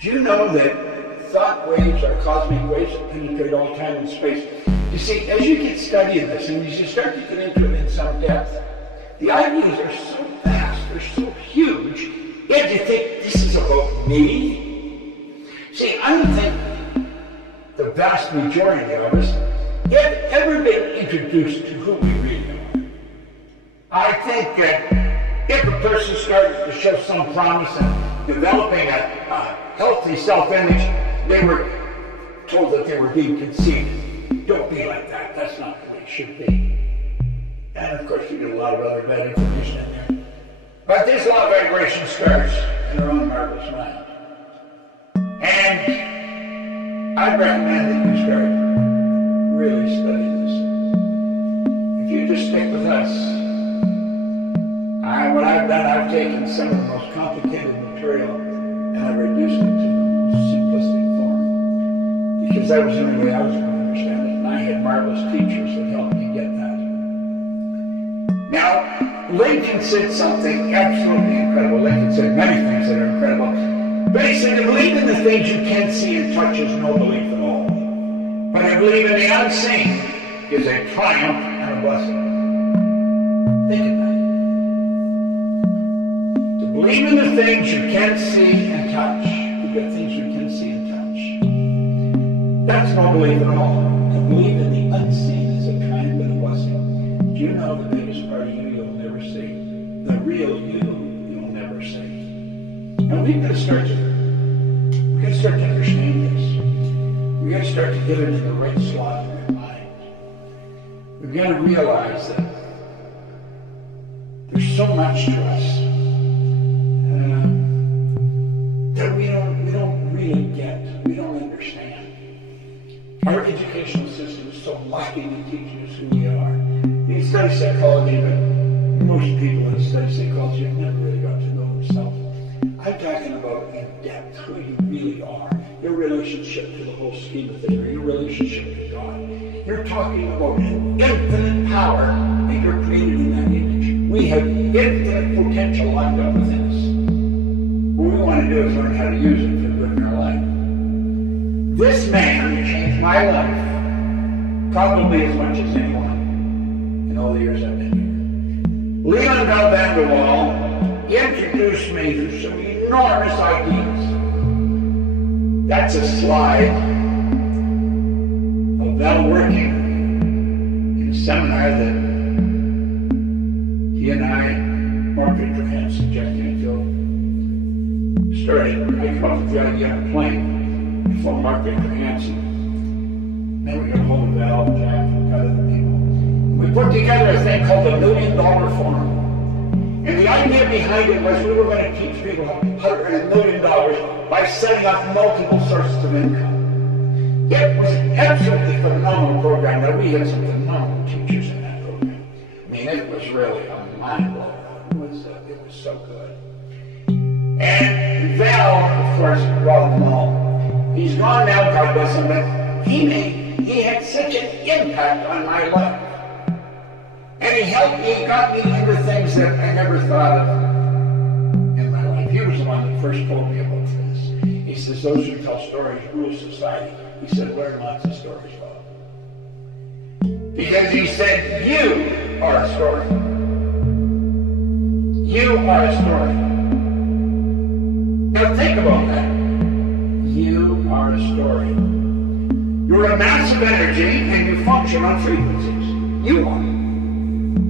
Do you know that thought waves are cosmic waves that penetrate all time and space? You see, as you get studying this and as you start to get into it in some depth, the ideas are so vast, they're so huge, you have to think, this is about me? See, I don't think the vast majority of us have ever been introduced to who we really are. I think that if a person started to show some promise in developing a healthy self-image, they were told that they were being conceited. Don't be like that. That's not the way it should be. And of course, you get a lot of other bad information in there. But this law of vibration starts in our own marvelous mind. And I recommend that you start really studying this. If you just stick with us, what I've done, I've taken some of the most complicated material and I've reduced it to the most simplistic form. Because that was the only way I was going to understand it. And I had marvelous teachers that helped me get that. Now, Lincoln said something absolutely incredible. Lincoln said many things that are incredible. But he said, to believe in the things you can see and touch is no belief at all. But I believe in the unseen is a triumph and a blessing. Think of that. To believe in the things you can see and touch. You've got things you can see and touch. That's no belief at all. To believe in the unseen is a triumph and a blessing. Do you know the biggest part of you you'll never see? The real you'll never see. And we've got to start to understand this. We've got to start to get into the right slot in our mind. We've got to realize that there's so much to us that we don't really get, we don't understand. Our educational system is so lacking in teaching us who we are. You study psychology, but most people that study psychology have never really got to know themselves. I'm talking about in depth who you really are, your relationship to the whole scheme of things, your relationship to God. You're talking about an infinite power that you're created in that image. We have infinite potential locked up within us. What we want to do is learn how to use it for good in our life. This man changed my life probably as much as anyone in all the years I've been here. Leon Bell Vanderwall introduced me to some enormous ideas. That's a slide of them working in a seminar that he and I, Mark Victor Hansen, Jack Canfield, started. I came up with the idea on a plane before Mark Victor Hansen. Then we got hold of Val, Jack, and other people. We put together a thing called the $1 Million Forum. And the idea behind it was we were going to teach people how to earn $1 million by setting up multiple sources of income. It was an absolutely phenomenal program. Now, we had some phenomenal teachers in that program. I mean, it was really a mind blower. It was so good. And Val, of course, brought them all. He's gone now, God bless him, but he had such an impact on my life. And he got me into things that I never thought of in my life. He was the one that first told me about this. He says, those who tell stories rule society. He said, learn lots of stories, Bob. Because he said, you are a story. You are a story. Now think about that. You are a story. You're a mass of energy and you function on frequencies. You are.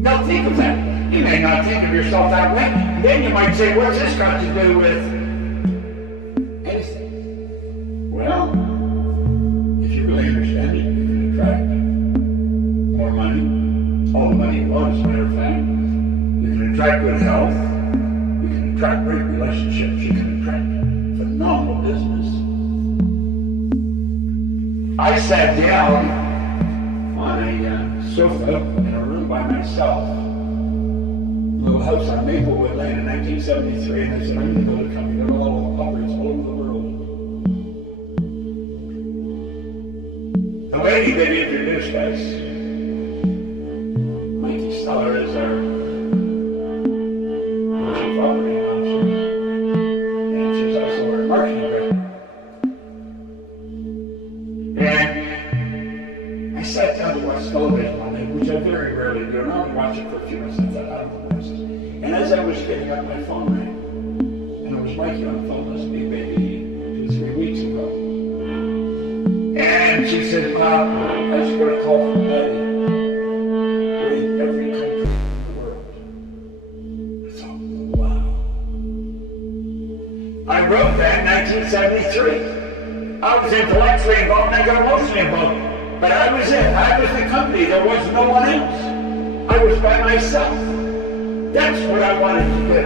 Now think of that. You may not think of yourself that way. Then you might say, what's this got to do with anything? Well, if you really understand it, you can attract more money, all the money you want, as a matter of fact. You can attract good health. You can attract great relationships. You can attract phenomenal business. I sat down on a sofa in a room by myself, a little house on Maplewood Lane in 1973, and I said, I'm going to build a company that will operate all over the world. The lady that introduced us, Mikey Steller, is our chief operating officer, and she's also our marketing director. to do, and I'll watch it for a few minutes. I thought, I don't know what this is. And as I was getting up, my phone rang. And it was Mikey on the phone, this me maybe 2-3 weeks ago. And she said, I just got a call from Betty. We're in every country in the world. I thought, wow. I wrote that in 1973. I was intellectually involved and I got emotionally involved. But I was it. I was the company. There was no one else. I was by myself. That's what I wanted to do.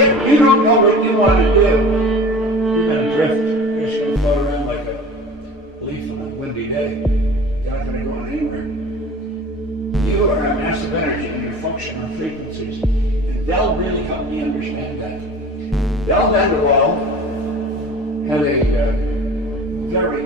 If you don't know what you want to do, you're going to drift. You're just going to float around like a leaf on a windy day. You're not going to go anywhere. You are a mass of energy and you function on frequencies. And Del really helped me understand that. Del Vanderwall had a very